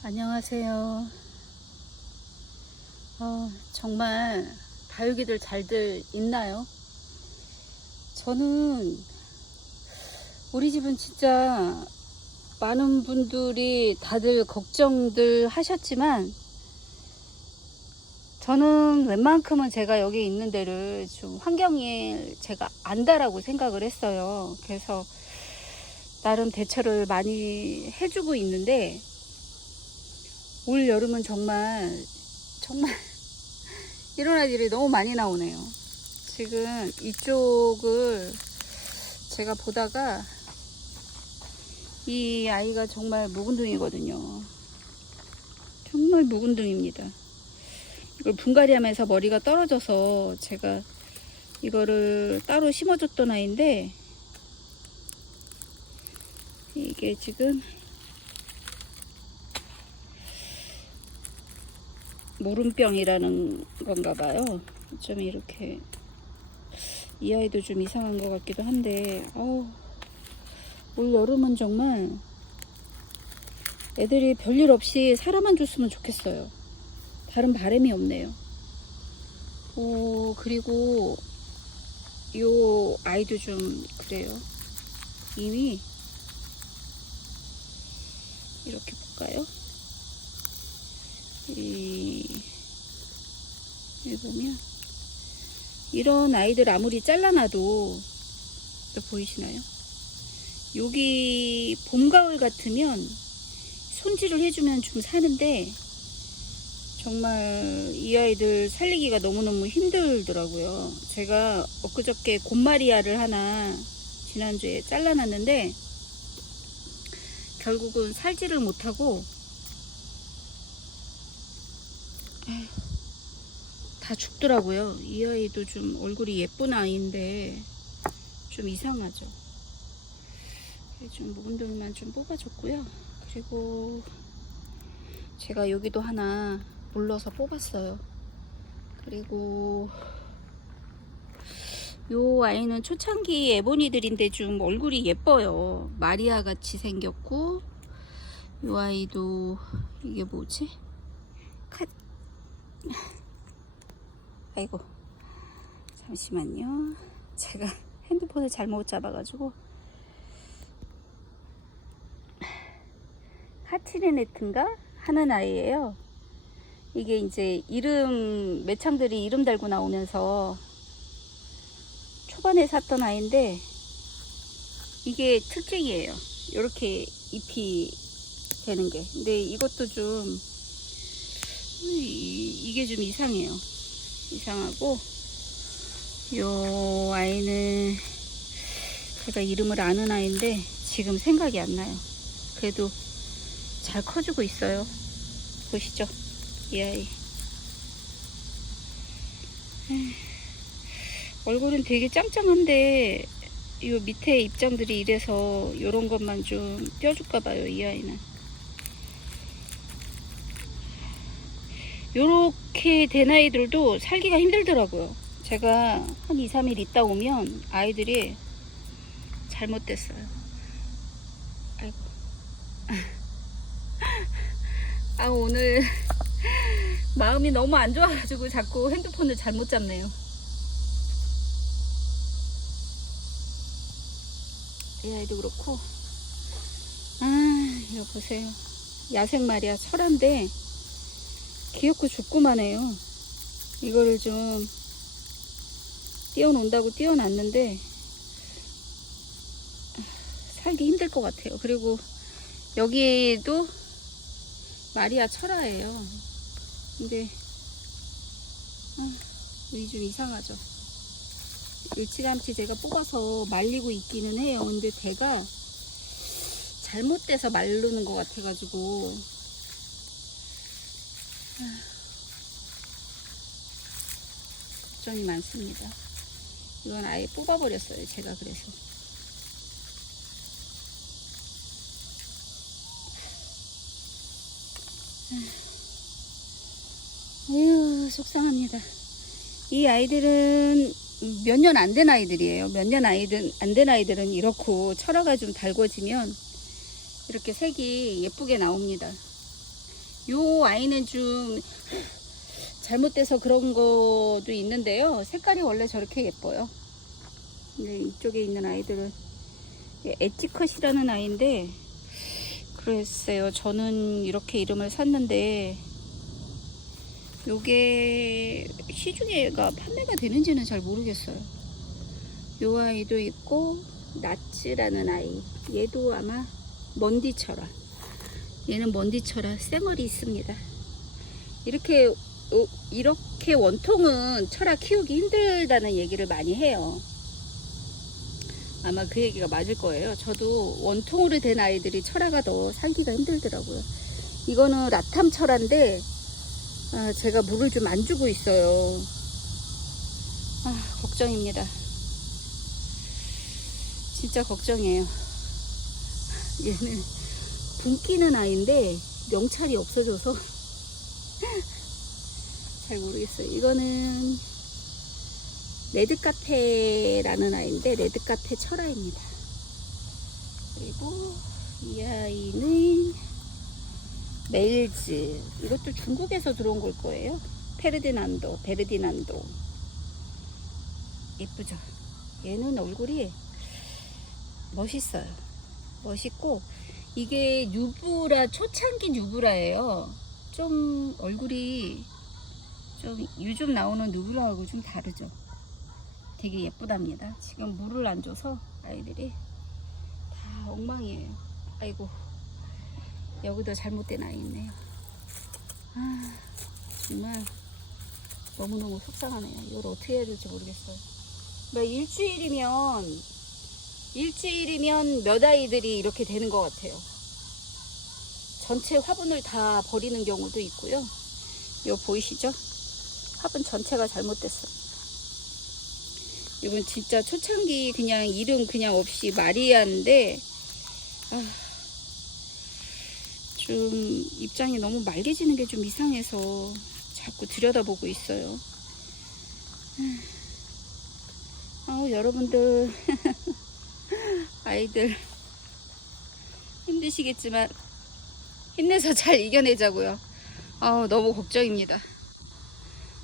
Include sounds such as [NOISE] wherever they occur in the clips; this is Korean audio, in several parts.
안녕하세요. 어, 정말 다육이들 잘들 있나요? 저는 우리 집은 진짜 많은 분들이 다들 걱정들 하셨지만 저는 웬만큼은 제가 여기 있는 데를 좀 환경에 제가 안다라고 생각을 했어요. 그래서 나름 대처를 많이 해주고 있는데 올 여름은 정말 정말 [LAUGHS] 이런 아이들이 너무 많이 나오네요. 지금 이쪽을 제가 보다가 이 아이가 정말 묵은둥이거든요. 정말 묵은둥입니다. 이걸 분갈이하면서 머리가 떨어져서 제가 이거를 따로 심어줬던 아이인데 이게 지금 모름병이라는 건가 봐요. 좀 이렇게 이 아이도 좀 이상한 것 같기도 한데 어우, 올 여름은 정말 애들이 별일 없이 살아만 줬으면 좋겠어요. 다른 바람이 없네요. 어, 그리고 요 아이도 좀 그래요. 이미 이렇게 볼까요? 이, 보면 이런 아이들 아무리 잘라놔도 또 보이시나요? 여기 봄 가을 같으면 손질을 해주면 좀 사는데 정말 이 아이들 살리기가 너무너무 힘들더라고요. 제가 엊그저께 곰마리아를 하나 지난주에 잘라놨는데 결국은 살지를 못하고 에휴, 다 죽더라고요. 이 아이도 좀 얼굴이 예쁜 아이인데 좀 이상하죠. 좀 묵은둥이만 좀 뽑아줬고요. 그리고 제가 여기도 하나 물러서 뽑았어요. 그리고 요 아이는 초창기 에보니들인데 좀 얼굴이 예뻐요. 마리아 같이 생겼고 요 아이도 이게 뭐지? 카... 아이고 잠시만요. 제가 핸드폰을 잘못 잡아가지고 하트리네트인가 하는 아이예요. 이게 이제 이름 매창들이 이름 달고 나오면서 초반에 샀던 아이인데 이게 특징이에요. 이렇게 잎이 되는 게. 근데 이것도 좀 이, 이게 좀 이상해요. 이상하고 요 아이는 제가 이름을 아는 아이인데 지금 생각이 안 나요. 그래도 잘 커지고 있어요. 보시죠. 이 아이. 얼굴은 되게 짱짱한데 이 밑에 입장들이 이래서 이런 것만 좀 떼어줄까 봐요. 이 아이는. 요렇게 된 아이들도 살기가 힘들더라고요. 제가 한 2, 3일 있다 오면 아이들이 잘못됐어요. 아이고. [LAUGHS] 아, 오늘 [LAUGHS] 마음이 너무 안 좋아가지고 자꾸 핸드폰을 잘못 잡네요. 이 아이도 그렇고. 아, 이거 보세요. 야생 말이야. 철한데 귀엽고 좋구만 해요. 이거를 좀 띄워놓는다고 띄워놨는데 살기 힘들 것 같아요. 그리고 여기에도 마리아 철화예요. 근데 아, 여기 좀 이상하죠. 일찌감치 제가 뽑아서 말리고 있기는 해요. 근데 대가 잘못돼서 마르는 것 같아가지고 아, 걱정이 많습니다. 이건 아예 뽑아버렸어요. 제가 그래서. 에휴, 속상합니다. 이 아이들은 몇 년 안 된 아이들이에요. 몇 년 아이들, 안된 아이들은 이렇고 철화가 좀 달궈지면 이렇게 색이 예쁘게 나옵니다. 요 아이는 좀 잘못돼서 그런 것도 있는데요. 색깔이 원래 저렇게 예뻐요. 근데 이쪽에 있는 아이들은 에티컷이라는 아이인데 글쎄요. 저는 이렇게 이름을 샀는데 요게 시중에가 판매가 되는지는 잘 모르겠어요. 요 아이도 있고 나츠라는 아이 얘도 아마 먼디철아 얘는 먼디철아 쌩얼이 있습니다. 이렇게 어, 이렇게 원통은 철아 키우기 힘들다는 얘기를 많이 해요. 아마 그 얘기가 맞을 거예요. 저도 원통으로 된 아이들이 철아가 더 살기가 힘들더라고요. 이거는 라탐 철아인데 아, 제가 물을 좀 안 주고 있어요. 아, 걱정입니다. 진짜 걱정이에요. [LAUGHS] 얘는 분기는 아이인데 명찰이 없어져서 [LAUGHS] 잘 모르겠어요. 이거는 레드카페라는 아이인데 레드카페 철아입니다. 그리고 이 아이는 메일즈 이것도 중국에서 들어온 걸 거예요. 페르디난도 베르디난도 예쁘죠. 얘는 얼굴이 멋있어요. 멋있고 이게 유브라 초창기 유브라예요. 좀 얼굴이 좀 요즘 나오는 누브라하고 좀 다르죠. 되게 예쁘답니다. 지금 물을 안 줘서 아이들이 다 엉망이에요. 아이고 여기도 잘못된 아이 있네요. 아 정말 너무너무 속상하네요. 이걸 어떻게 해야 될지 모르겠어요. 뭐 일주일이면 일주일이면 몇 아이들이 이렇게 되는 것 같아요. 전체 화분을 다 버리는 경우도 있고요. 이거 보이시죠? 화분 전체가 잘못됐어요. 이건 진짜 초창기 그냥 이름 그냥 없이 마리아인데 아, 좀 입장이 너무 맑아지는 게 좀 이상해서 자꾸 들여다보고 있어요. 아, 여러분들 [LAUGHS] 아이들 힘드시겠지만 힘내서 잘 이겨내자고요. 아, 너무 걱정입니다.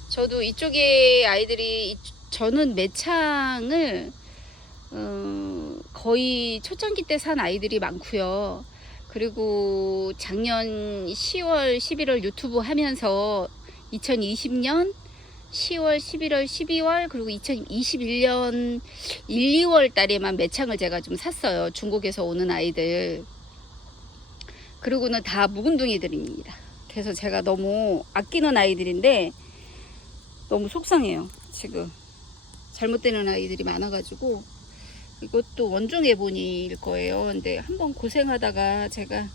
저도 이쪽에 아이들이 이- 저는 매창을 어, 거의 초창기 때 산 아이들이 많고요. 그리고 작년 10월, 11월 유튜브 하면서 2020년 10월, 11월, 12월 그리고 2021년 1, 2월 달에만 매창을 제가 좀 샀어요. 중국에서 오는 아이들. 그리고는 다 묵은둥이들입니다. 그래서 제가 너무 아끼는 아이들인데 너무 속상해요. 지금 잘못되는 아이들이 많아가지고 이것도 원종 애본이일 거예요. 근데 한번 고생하다가 제가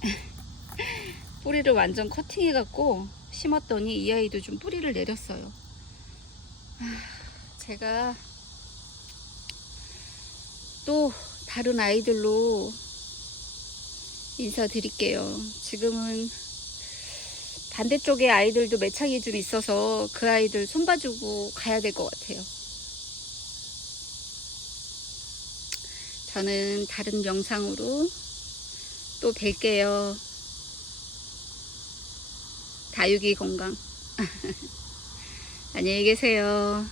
[LAUGHS] 뿌리를 완전 커팅해갖고 심었더니 이 아이도 좀 뿌리를 내렸어요. 아, 제가 또 다른 아이들로 인사드릴게요. 지금은 반대쪽에 아이들도 매창이 좀 있어서 그 아이들 손봐주고 가야 될 것 같아요. 저는 다른 영상으로 또 뵐게요. 다육이 건강. [LAUGHS] 안녕히 계세요.